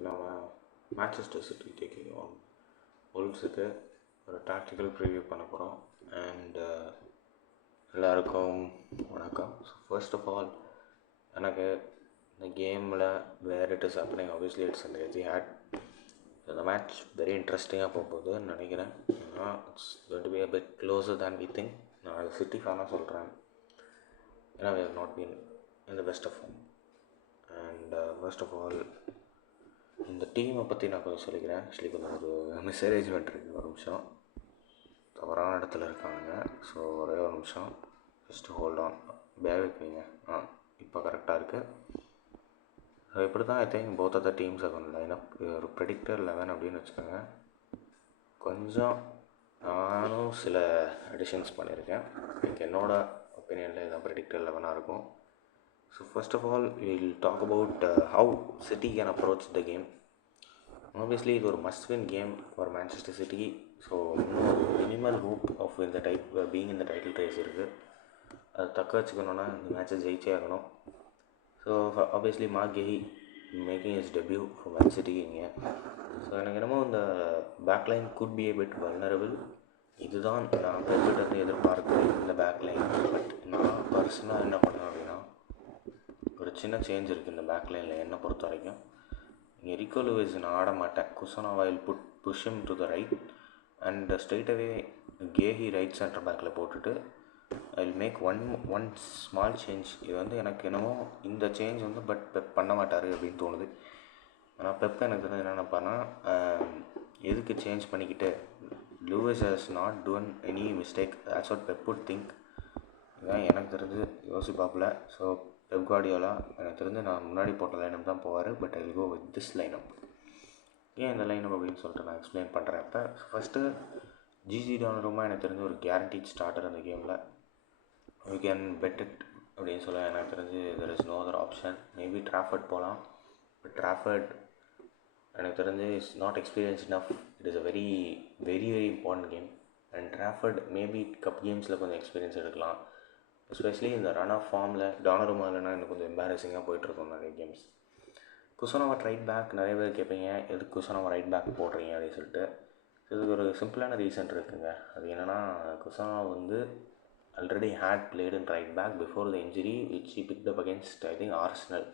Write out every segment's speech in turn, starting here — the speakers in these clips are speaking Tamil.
இன்றைக்கி நம்ம மேன்செஸ்டர் சிட்டி டேக்கிங் ஆன் wolvesக்கு ஒரு டாக்டிக்கல் ப்ரிவ்யூ பண்ண போகிறோம். அண்ட் எல்லாருக்கும் வணக்கம். ஸோ ஃபர்ஸ்ட் ஆஃப் ஆல், எனக்கு இந்த கேமில் where it is happening obviously it's அந்த எத்திஹாட். இந்த மேட்ச் வெரி இன்ட்ரெஸ்டிங்காக போகுதுன்னு நினைக்கிறேன். ஏன்னா it's going to be a bit closer than we think. நான் அது சிட்டி ஃபேனாக சொல்கிறேன். ஏன்னா we have not been in the best of form. And first of all இந்த டீமை பற்றி நான் கொஞ்சம் சொல்லிக்கிறேன். ஆக்சுவலி கொஞ்சம் ஒரு மிஸ்அரேஞ்ச்மெண்ட் இருக்குது. ஒரு நிமிஷம், தவறான இடத்துல இருக்காங்க. ஸோ ஒரே ஒரு நிமிஷம், ஜஸ்ட் ஹோல்ட் ஆன், பேக் வைப்பீங்க. இப்போ கரெக்டாக இருக்குது. ஸோ இப்படி தான் I think both of the teams கொஞ்சம் லைனப் ஒரு ப்ரெடிக்டர் 11 அப்படின்னு வச்சுக்கோங்க. கொஞ்சம் நானும் சில அடிஷன்ஸ் பண்ணியிருக்கேன். எனக்கு என்னோடய ஒப்பீனியனில் இதான் ப்ரெடிக்டர் 11 இருக்கும். So first of all, we'll talk about how City can approach the game. Obviously, இது ஒரு must win game for Manchester City. So minimal hope of being in the title race இருக்குது. அது தக்க வச்சுக்கணுன்னா இந்த மேட்சை ஜெயிச்சே ஆகணும். So obviously Marc Guéhi making his debut for Man City இங்கே. ஸோ எனக்கு என்னமோ இந்த பேக்லைன் could be a bit vulnerable. இதுதான் நான் பெர்கிட்ட எதிர்பார்க்குறேன் இந்த பேக்லைன். பட் நான் பர்சனலாக என்ன பண்ணேன் அப்படின்னா, ஒரு சின்ன சேஞ்ச் இருக்குது இந்த பேக்லைனில் என்னை பொறுத்த வரைக்கும். இங்கே ரிக்கோ லூயிஸ் நான் ஆட மாட்டேன். Khusanov will push him to the right and straight away Guehi right centre பேக்கில் போட்டுட்டு I will make one small change. இது வந்து எனக்கு என்னமோ இந்த சேஞ்ச் வந்து பெப் பண்ண மாட்டார் அப்படின்னு தோணுது. ஆனால் பெப் எனக்கு தெரிஞ்சு என்ன நினைப்பான்னா, எதுக்கு சேஞ்ச் பண்ணிக்கிட்டு, Lewis has not done any mistake, that's what Pep would think. இதுதான் எனக்கு தெரிஞ்சு யோசிப்பாப்பில். ஸோ பெப் கார்டியோலா எனக்கு தெரிஞ்சு நான் முன்னாடி போட்ட லைனப் தான் போவார். But I will go with this lineup. ஏன் இந்த லைனப் அப்படின்னு சொல்லிட்டு நான் எக்ஸ்பிளைன் பண்ணுறேன். இப்போ ஃபஸ்ட்டு ஜிஜி டானருமா எனக்கு தெரிஞ்ச ஒரு கேரண்டீட் ஸ்டார்டர் அந்த கேமில். யூ கேன் பெட் இட் அப்படின்னு சொல்ல எனக்கு தெரிஞ்சு there is no other option. Maybe Trafford போகலாம். பட் ட்ராஃபர்ட் எனக்கு தெரிஞ்சு is not experience enough. It is a very very very important game. And Trafford maybe cup கேம்ஸில் கொஞ்சம் எக்ஸ்பீரியன்ஸ் எடுக்கலாம். எஸ்பெஷலி இந்த ரன் ஆஃப் ஃபார்மில் டானருமா இல்லைனா எனக்கு கொஞ்சம் எம்பாரசிங்காக போயிட்டுருக்கோம் நிறைய கேம்ஸ். குசனோவா ரைட் பேக் நிறைய பேர் கேட்பீங்க, எதுக்கு குசனோவா ரைட் பேக் போடுறீங்க அப்படின்னு சொல்லிட்டு. இதுக்கு ஒரு சிம்பிளான ரீசன் இருக்குங்க. அது என்னென்னா, குசனோவா வந்து already had played in right back before the injury which he picked up against I think Arsenal.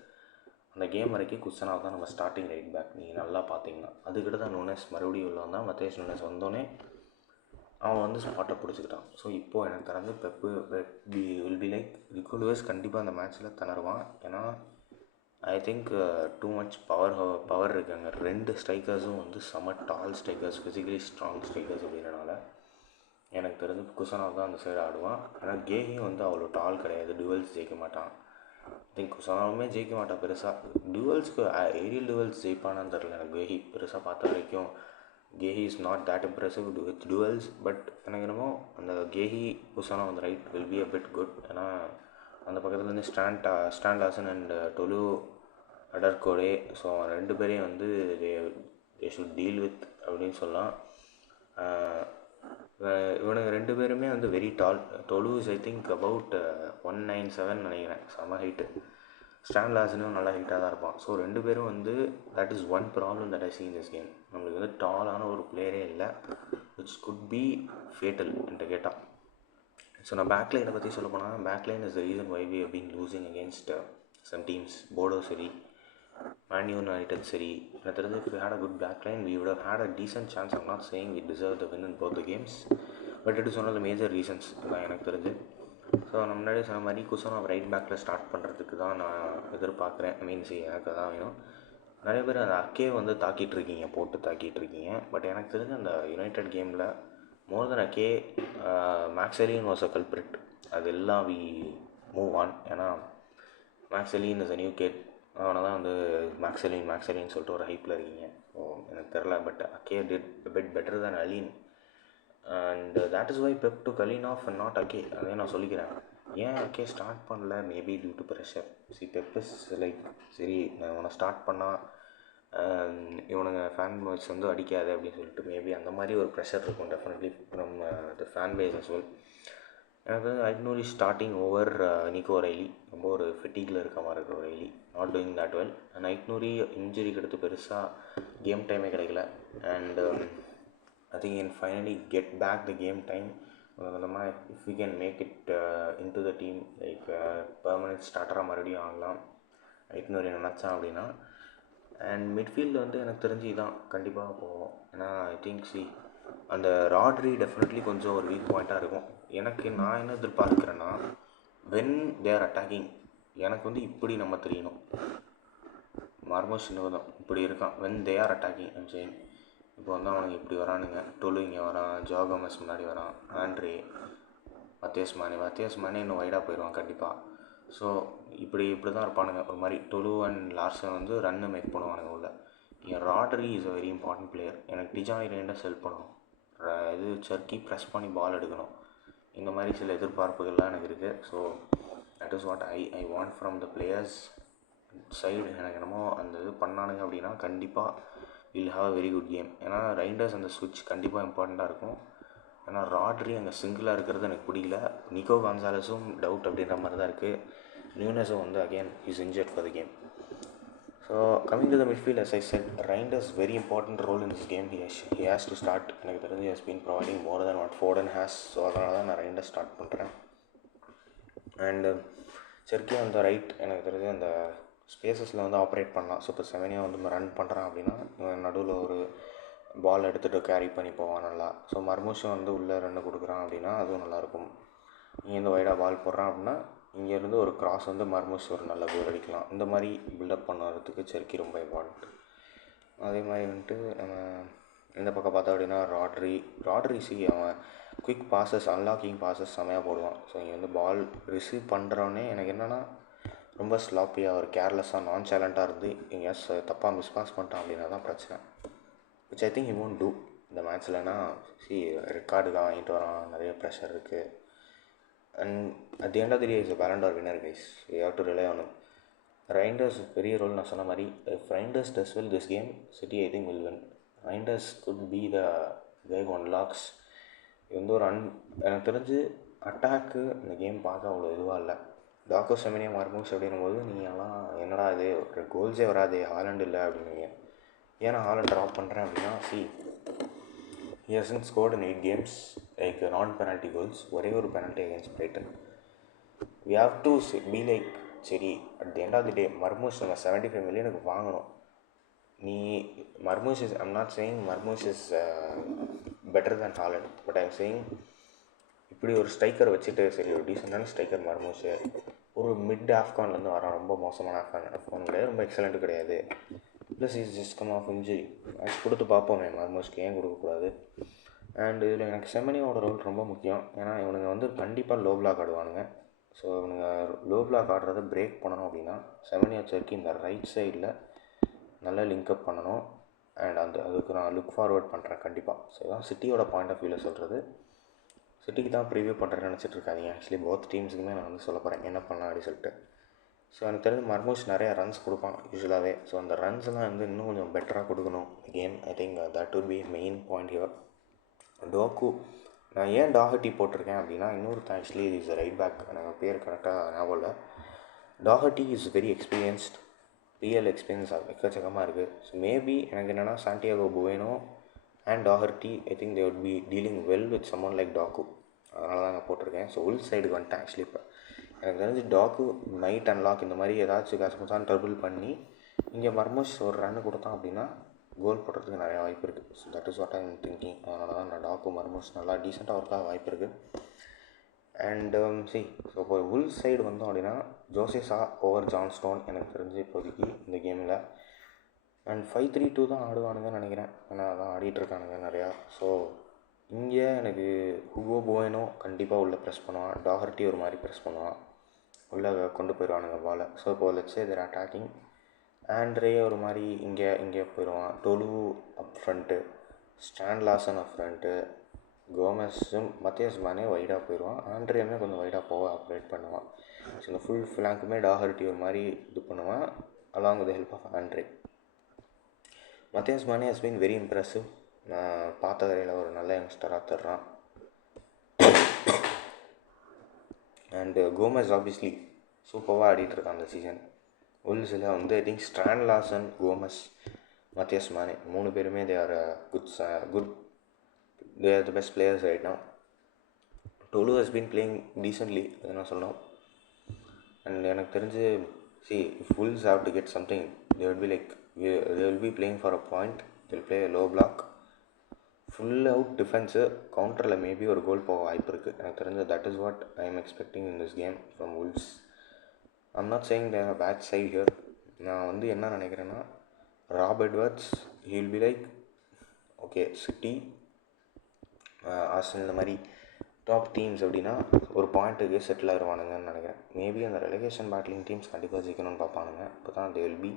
அந்த கேம் வரைக்கும் குசனோவா தான் நம்ம ஸ்டார்டிங் ரைட் பேக். நீங்கள் நல்லா பார்த்தீங்கன்னா அதுக்கிட்ட தான் நூனஸ் மறுபடியும் உள்ள வந்தான். மத்தேஷ் நூனஸ் வந்தோடனே அவன் வந்து ஸ்பாட்டை பிடிச்சிக்கிட்டான். ஸோ இப்போது எனக்கு திறந்து Pep will be like Rico Lewis கண்டிப்பாக அந்த மேட்ச்சில் திணறுவான். ஏன்னா I think too much power இருக்காங்க. 2 ஸ்ட்ரைக்கர்ஸும் வந்து செம tall strikers, physically strong strikers. அப்படின்றனால எனக்கு தெரிஞ்சு குசனோவா தான் அந்த சைடு ஆடுவான். ஆனால் கேஹியும் வந்து அவ்வளோ டால் கிடையாது, டுவெல்ஸ் ஜெயிக்க மாட்டான். ஐ திங்க் குசனோவுமே ஜெயிக்க மாட்டான் பெருசாக. டுவெல்ஸ்க்கு ஏரியல் டுவெல்ஸ் ஜெயிப்பானான்னு தெரில. எனக்கு கேஹி பெருசாக பார்த்த வரைக்கும் Guehi is not that impressive with duels. But எனக்கு என்னமோ அந்த கேஹி குசனோவா அந்த right will be a bit good. ஏன்னா அந்த பக்கத்துலேருந்து ஸ்டாண்டாசன் அண்ட் டொலு அடர்கோடே, ஸோ 2 பேரையும் வந்து தே ஷுட் டீல் வித் அப்படின்னு சொல்லலாம். இவனுங்க 2 பேருமே வந்து வெரி டால். டொலு இஸ் ஐ திங்க் அபவுட் 197 நினைக்கிறேன், செம ஹைட்டு. ஸ்டான்லாசனும் நல்லா ஹைட்டாக தான் இருப்பான். ஸோ 2 பேரும் வந்து that is one problem that I see in this game. நம்மளுக்கு வந்து டாலான ஒரு பிளேயரே இல்லை, விச் குட் பி ஃபேட்டல் என்று கேட்டால். ஸோ நான் பேக்லைனை பற்றி சொல்ல போனால், backline is the reason why we have been losing against some teams. Porto சரி, Man United சரி, எனக்கு தெரிஞ்சு if we had a good backline we would have had a decent chance. I'm not saying we deserve the win in both the games, but it is one of the major reasons தான் எனக்கு தெரிஞ்சு. ஸோ நான் முன்னாடி சொன்ன மாதிரி குசனோவா ரைட் பேக்கில் ஸ்டார்ட் பண்ணுறதுக்கு தான் நான் எதிர்பார்க்குறேன். எனக்கு தான் வேணும். நிறைய பேர் அந்த அக்கே வந்து போட்டு தாக்கிட்டு இருக்கீங்க. பட் எனக்கு தெரிஞ்ச அந்த யுனைடெட் கேமில் மோர் தென் அக்கே, மேக்ஸெலின் வாஸ் அ கல்பிரிட். அது எல்லாம் வி மூவ் ஆன். ஏன்னா மேக்ஸெலின் இஸ் அ நியூ கேட். அவனை தான் வந்து மேக்ஸெலின்னு சொல்லிட்டு ஒரு ஹைப்பில் இருக்கீங்க. ஸோ எனக்கு தெரில. But Ake did bet better than Alleyne. And that is why Pep to Alleyne off and not Ake. அதே நான் சொல்லிக்கிறேன். ஏன் அக்கே ஸ்டார்ட் பண்ணல? Maybe due to pressure. Pep is like சரி, நான் இவனை ஸ்டார்ட் பண்ணால் இவனுங்க ஃபேன் பேஸ் வந்து அடிக்காது அப்படின்னு சொல்லிட்டு மேபி அந்த மாதிரி ஒரு ப்ரெஷர் இருக்கும் definitely from the fan base as well. எனக்கு வந்து Ait Nouri starting over Nico Reilly ரொம்ப ஒரு ஃபெட்டிகில் இருக்க மாதிரி இருக்கிற Reilly not doing that well. And Ait Nouri இன்ஜுரிக்கு எடுத்து பெருசாக கேம் டைமே கிடைக்கல. And I think in finally get back the game time கொஞ்சமாக if you can make it in to the team like permanent ஸ்டார்டராக மறுபடியும் ஆகலாம் ஐக்னூரி நினச்சான் அப்படின்னா. அண்ட் மிட்ஃபீல்டில் வந்து எனக்கு தெரிஞ்சு தான் கண்டிப்பாக போவோம். ஏன்னா ஐ திங்க் அந்த ராட்ரி டெஃபினெட்லி கொஞ்சம் ஒரு வீக் பாயிண்ட்டாக இருக்கும். எனக்கு நான் என்ன எதிர்பார்க்குறேன்னா வென் தேர் அட்டாக்கிங் எனக்கு வந்து இப்படி நம்ம தெரியணும். மார்மோஸ் தான் இப்படி இருக்கான் when they are attacking I'm saying. இப்போ வந்து அவனுக்கு இப்படி வரானுங்க, டொலு இங்கே வரான், ஜோகோமஸ் முன்னாடி வரான், ஆண்ட்ரே, மத்தியாஸ் மானே இன்னும் வைடாக போயிடுவான் கண்டிப்பாக. ஸோ இப்படி தான் இருப்பானுங்க ஒரு மாதிரி. டொலு அண்ட் லார்சன் வந்து ரன்னு மேக் பண்ணுவானுங்க உள்ள. என் Rodri is a very important player. எனக்கு டிஜாய் ரெண்டை செல் பண்ணணும், இது சர்க்கி ப்ரெஸ் பண்ணி பால் எடுக்கணும். இந்த மாதிரி சில எதிர்பார்ப்புகள்லாம் எனக்கு இருக்குது. So that is what I want from the players side. எனக்கு என்னமோ அந்த இது பண்ணானுங்க அப்படின்னா கண்டிப்பாக will have a very good game. ஏன்னா ரைண்டர்ஸ் அந்த ஸ்விட்ச் கண்டிப்பாக இம்பார்ட்டண்ட்டாக இருக்கும். ஏன்னா ராட்ரி அங்கே சிங்கிளாக இருக்கிறது எனக்கு பிடிக்கல. நிக்கோ கான்சாலஸும் டவுட் அப்படின்ற மாதிரி தான் இருக்குது. நியூனஸும் வந்து again is injured for the game. So coming to the midfield, as I said, Reinders very important role in this game. He has to start. எனக்கு தெரிஞ்சு he has been providing more than what Foden has. So அதனால தான் நான் Reinders ஸ்டார்ட் பண்ணுறேன். அண்டு செர்கி அந்த ரைட் எனக்கு தெரிஞ்சு அந்த ஸ்பேசஸில் வந்து ஆப்ரேட் பண்ணலாம். ஸோ இப்போ செவனியா வந்து ரன் பண்ணுறான் அப்படின்னா நடுவில் ஒரு பால் எடுத்துகிட்டு கேரி பண்ணி போவான் நல்லா. ஸோ மர்மூஷும் வந்து உள்ளே ரன்னு கொடுக்குறான் அப்படின்னா அதுவும் நல்லாயிருக்கும். இங்கே இந்த வைடாக பால் போடுறான் அப்படின்னா இங்கேருந்து ஒரு கிராஸ் வந்து மர்மூஷ் ஒரு நல்ல கோல் அடிக்கலாம். இந்த மாதிரி பில்டப் பண்ணுறதுக்கு செர்கி ரொம்ப இம்பார்ட்டண்ட். அதே மாதிரி வந்துட்டு நம்ம இந்த பக்கம் பார்த்தா அப்படின்னா ராட்ரி அவன் குயிக் பாசஸ், அன்லாக்கிங் பாசஸ் செமையாக போடுவான். ஸோ இங்கே வந்து பால் ரிசீவ் பண்ணுறோன்னே எனக்கு என்னென்னா ரொம்ப ஸ்லாப்பியாக ஒரு கேர்லெஸ்ஸாக நான் சேலண்ட்டாக இருந்து எங்கேயாவது தப்பாக மிஸ் பாஸ் பண்ணிட்டான் அப்படின்னா தான் பிரச்சனை. Which I think he won't do இந்த மேட்ச்லனா. ரெக்கார்டுக்கு வாங்கிட்டு வரான், நிறைய ப்ரெஷர் இருக்குது. And at the end of the day is a Ballon d'Or winner guys. We have to rely on him. Reinders பெரிய ரோல் நான் சொன்ன மாதிரி. If Reinders does well this game, City I think will win. Reinders could be the guy who unlocks. இது வந்து ஒரு எனக்கு தெரிஞ்சு அட்டாக்கு இந்த கேம் பார்க்க அவ்வளோ இதுவாக இல்லை. டாக்கோ செமினியா மார்மூஸ் அப்படின்னும் போது நீங்கள்லாம் என்னடா இது ஒரு கோல்ஸே வராது, ஹாலண்ட் இல்லை அப்படின்னீங்க. ஏன்னா ஹாலண்ட் ட்ராப் பண்ணுறேன் அப்படின்னா he hasn't scored in 8 games like non-penalty goals. ஒரே ஒரு penalty against Brighton. We have to be like சரி at the end of the day மர்மூஷ் நம்ம 75 மில்லியனுக்கு வாங்கணும். நீ Marmoush is I'm not saying Marmoush is better than Haaland, but I'm saying இப்படி ஒரு ஸ்ட்ரைக்கர் வச்சுட்டு சரி ஒரு டீசெண்டான ஸ்ட்ரைக்கர் மர்மூஷ் ஒரு மிட் ஆஃப்கான்லேருந்து வரான். ரொம்ப மோசமான ஆஃப்கான் கிடையாது, ரொம்ப எக்ஸலண்ட்டு கிடையாது. Plus is just come off injury. Match கொடுத்து பார்ப்போமே மர்மூஷ்க்கு, ஏன் கொடுக்கக்கூடாது. அண்ட் இதில் எனக்கு செமனியோட ரோல் ரொம்ப முக்கியம். ஏன்னா இவனுங்க வந்து கண்டிப்பாக லோ பிளாக் ஆடுவானுங்க. ஸோ இவனுங்க லோ பிளாக் ஆடுறதை பிரேக் பண்ணணும் அப்படின்னா செமனியா செர்க்கி இந்த ரைட் சைடில் நல்லா லிங்க்அப் பண்ணணும். அண்ட் அதுக்கு நான் லுக் ஃபார்வர்ட் பண்ணுறேன் கண்டிப்பாக. ஸோ இதான் சிட்டியோட பாயிண்ட் ஆஃப் வியூவில் சொல்கிறது. சிட்டிக்கு தான் ப்ரிவியூ பண்ணுறேன்னு நினச்சிட்டு இருக்காதிங்க. ஆக்சுவலி போத் டீம்ஸுக்குமே நான் வந்து சொல்ல போகிறேன் என்ன பண்ணலாம் அப்படின்னு சொல்லிட்டு. ஸோ எனக்கு தெரிஞ்சு மர்மூஷ் நிறையா ரன்ஸ் கொடுப்பான் யூஸ்வலாகவே. ஸோ அந்த ரன்ஸ்லாம் வந்து இன்னும் கொஞ்சம் பெட்டராக கொடுக்கணும் game. I think that would be main point here. Doku நான் ஏன் டாஹர்ட்டி போட்டிருக்கேன் அப்படின்னா இன்னொருத்தன் ஆக்சுவலி இஸ் ரைட் பேக், எனக்கு பேர் கரெக்டாக ஞாபகம் இல்லை. Doherty is very experienced, PL experience எக்கச்சக்கமாக இருக்குது. ஸோ மேபி எனக்கு என்னென்னா Santiago Bueno and Doherty I think they would be dealing well with someone like Doku. அதனால தான் நான் போட்டிருக்கேன். ஸோ உள் சைடுக்கு வந்துட்டேன் ஆக்சுவலி. இப்போ எனக்கு தெரிஞ்சு டாக்கு நைட் அன்லாக் இந்த மாதிரி ஏதாச்சும் கசமுசான்னு ட்ரபிள் பண்ணி இங்கே மர்மூஷ் ஒரு ரன்னு கொடுத்தான் அப்படின்னா கோல் போடுறதுக்கு நிறையா வாய்ப்பு இருக்குது. So that is what I am thinking. அதனால தான் நான் டாக்கு மர்மூஷ் நல்லா டீசெண்டாக ஒர்க்காக வாய்ப்பு இருக்குது. அண்ட் ஸோ இப்போ உள் சைடு வந்தோம் அப்படின்னா ஜோசேசா ஓவர் ஜான்ஸ்டோன் எனக்கு தெரிஞ்சு இப்போதைக்கு இந்த கேமில். அண்ட் 5-3-2 தான் ஆடுவானுங்கன்னு நினைக்கிறேன். ஏன்னா அதான் ஆடிட்டுருக்கானுங்க நிறையா. ஸோ இங்கே எனக்கு ஹுகோ புவேனோ கண்டிப்பாக உள்ளே ப்ரெஸ் பண்ணுவான், டாஹர்ட்டி ஒரு மாதிரி ப்ரெஸ் பண்ணுவான், உள்ளே கொண்டு போயிடுவானுங்க பாலை. ஸோ இப்போ let's say their attacking. Andre ஒரு மாதிரி இங்கே போயிடுவான், Tolu up front, Strand Larsen up front, கோமஸும் மத்தியாஸ் மானே வைடாக போயிடுவான், ஆண்ட்ரேயுமே கொஞ்சம் வைடாக போக ஆப்ரேட் பண்ணுவான். ஸோ இந்த ஃபுல் ஃப்ளாங்க்குமே டாஹர்ட்டி ஒரு மாதிரி இது பண்ணுவான் along with help of Andre. Mathias Mane has been very impressive. நான் பார்த்த வரையில் ஒரு நல்ல யங்ஸ்டராக தர்றான். அண்டு கோமஸ் ஆப்வியஸ்லி சூப்பராக ஆடிட்டுருக்கான் அந்த சீசன். உல்ஸில் வந்து I think Strand Larsen, Gomes, Mateus Mane 3 பேருமே they are good they are the best players right now. Doku has been playing decently, அது நான் சொல்லணும். அண்ட் எனக்கு தெரிஞ்சு if Wolves have to get something, they will be playing for a point. They'll play a low block, full out defense, கவுண்டரில் மேபி ஒரு கோல் போக வாய்ப்பு இருக்குது எனக்கு தெரிஞ்சு. That is what I am expecting in this game from Wolves. I'm not saying they are bad side here. நான் வந்து என்ன நினைக்கிறேன்னா, Rob Edwards he will be like okay City, Arsenal இந்த மாதிரி டாப் டீம்ஸ் அப்படின்னா ஒரு பாயிண்ட்டுக்கு செட்டில் ஆகிடுவானுங்கன்னு நினைக்கிறேன். மேபி அந்த ரெலகேஷன் பேட்லிங் டீம்ஸ் கண்டிப்பாக ஜெயிக்கணும்னு பார்ப்பானுங்க. இப்போ தான் they will be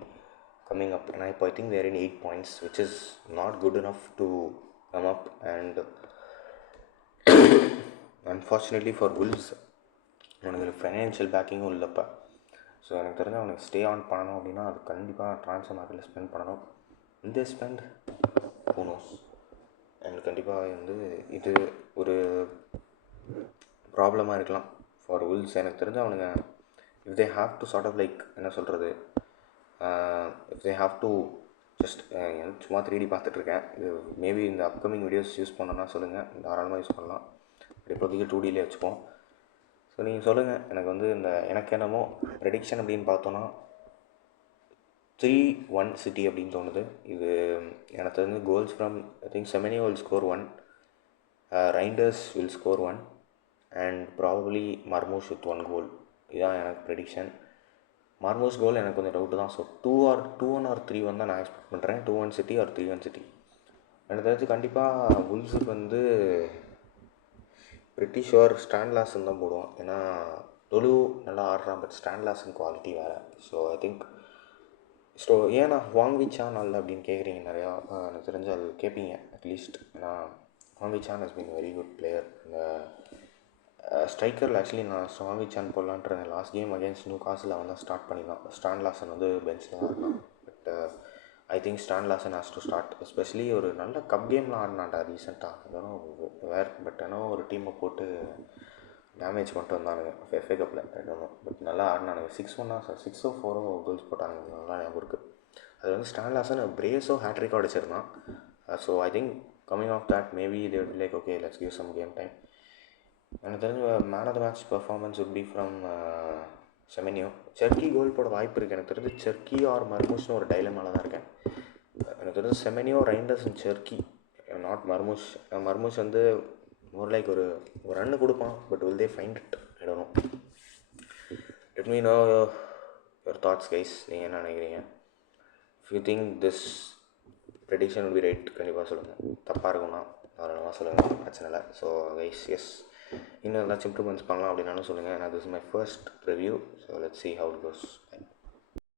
coming up. நான் இப்போ I think they're in 8 points which is not good enough to come up. And unfortunately for Wolves, அவனுக்கு ஃபைனான்ஷியல் பேக்கிங்கும் இல்லைப்பா. ஸோ எனக்கு தெரிஞ்சு அவனுக்கு ஸ்டே ஆன் பண்ணணும் அப்படின்னா அது கண்டிப்பாக ட்ரான்ஸ்ஃபர் மார்க்கெட்டில் ஸ்பெண்ட் பண்ணணும். இந்த ஸ்பெண்ட் who knows. அண்ட் கண்டிப்பாக வந்து இது ஒரு ப்ராப்ளமாக இருக்கலாம் ஃபார் Wolves. எனக்கு தெரிஞ்சு அவனுங்க if they have to sort of like என்ன சொல்கிறது, if they have to just சும்மா 3D பார்த்துட்ருக்கேன். இது மேபி இந்த அப்கமிங் வீடியோஸ் யூஸ் பண்ணோன்னா சொல்லுங்கள், தாராளமாக யூஸ் பண்ணலாம். இப்போதைக்கு 2Dலே வச்சுப்போம். ஸோ நீங்கள் சொல்லுங்கள். எனக்கு வந்து எனக்கு என்னமோ ப்ரெடிக்ஷன் அப்படின்னு பார்த்தோன்னா 3-1 சிட்டி அப்படின்னு தோணுது. இது எனக்கு தெரிஞ்சு goals from I think Semenyo will score 1, Reijnders will score 1 and probably Marmoush with 1 goal. இதுதான் எனக்கு ப்ரெடிக்ஷன். மர்மூஷ் கோல் எனக்கு கொஞ்சம் டவுட்டு தான். ஸோ 2-1 or 3-1 தான் நான் எக்ஸ்பெக்ட் பண்ணுறேன். 2-1 சிட்டி or 3-1 சிட்டி. எனக்கு தெரிஞ்சு கண்டிப்பாக Wolvesக்கு வந்து பிரிட்டி ஷுவர் ஸ்ட்ரான் லார்சன் தான் போடுவான். ஏன்னா டொலு நல்லா ஆடுறான், பட் ஸ்ட்ரான் லார்சன் குவாலிட்டி வேறு. ஸோ ஐ திங்க் ஏன்னா வாங்விச்சான் நல்ல அப்படின்னு கேட்குறீங்க நிறையா. எனக்கு தெரிஞ்சு அது கேட்பீங்க அட்லீஸ்ட். ஏன்னா Hwang Heechan has been very good player. இந்த ஸ்ட்ரைக்கரில் ஆக்சுவலி நான் வாங்விச்சான் போடலான்ட்டு லாஸ்ட் கேம் அகேன்ஸ்ட் நியூகாசில் அவன் தான் ஸ்டார்ட் பண்ணிடலாம். ஸ்ட்ரான் லார்சன் வந்து பெஞ்சில் தான் இருந்தான். But I think Strand Larsen has to start. Especially ஒரு நல்ல கப் கேம்லாம் ஆடினான்டா ரீசெண்டாக. அதனால் பட் ஆனால் ஒரு டீமை போட்டு டேமேஜ் பண்ணிட்டு வந்தானுங்க FA கப்பில். பட் நல்லா ஆடினானுங்க. 6-4 கோல்ஸ் போட்டானுங்க. நல்லா ஞாபகம் இருக்குது. அது வந்து ஸ்ட்ரான் லார்சன் பிரேஸோ ஹேட்ரிக்கோ அடிச்சிருந்தான். So I think coming off that maybe they will like okay let's give some game time. எனக்கு தெரிஞ்ச man of the match performance would be from Semenyo. Cherki goal போட வாய்ப்பு இருக்குது. எனக்கு தெரிஞ்சு செர்க்கி ஆர் மர்மூஷ்னு ஒரு டைலமால தான் இருக்கேன். எனக்கு தெரிஞ்சு செமெனியோ, ரைண்டர்ஸ் அண்ட் செர்க்கி, நாட் மர்மூஷ். மர்மூஷ் வந்து மோர் லைக் ஒரு ரன்னு கொடுப்பான், but will they find it? I don't know. Let me know your thoughts guys. நீங்கள் என்ன நினைக்கிறீங்க? If you think this prediction will be right, கண்டிப்பாக சொல்லுங்கள். தப்பாக இருக்கும்னா தாராளமாக சொல்லுங்கள், பிரச்சனை இல்லை. ஸோ கைஸ் எஸ், இன்னும் ஏதாச்சும் இம்ப்ரூவ்மெண்ட்ஸ் பண்ணலாம் அப்படின்னாலும் சொல்லுங்கள். ஏன்னா this is my first review. So let's see how it goes.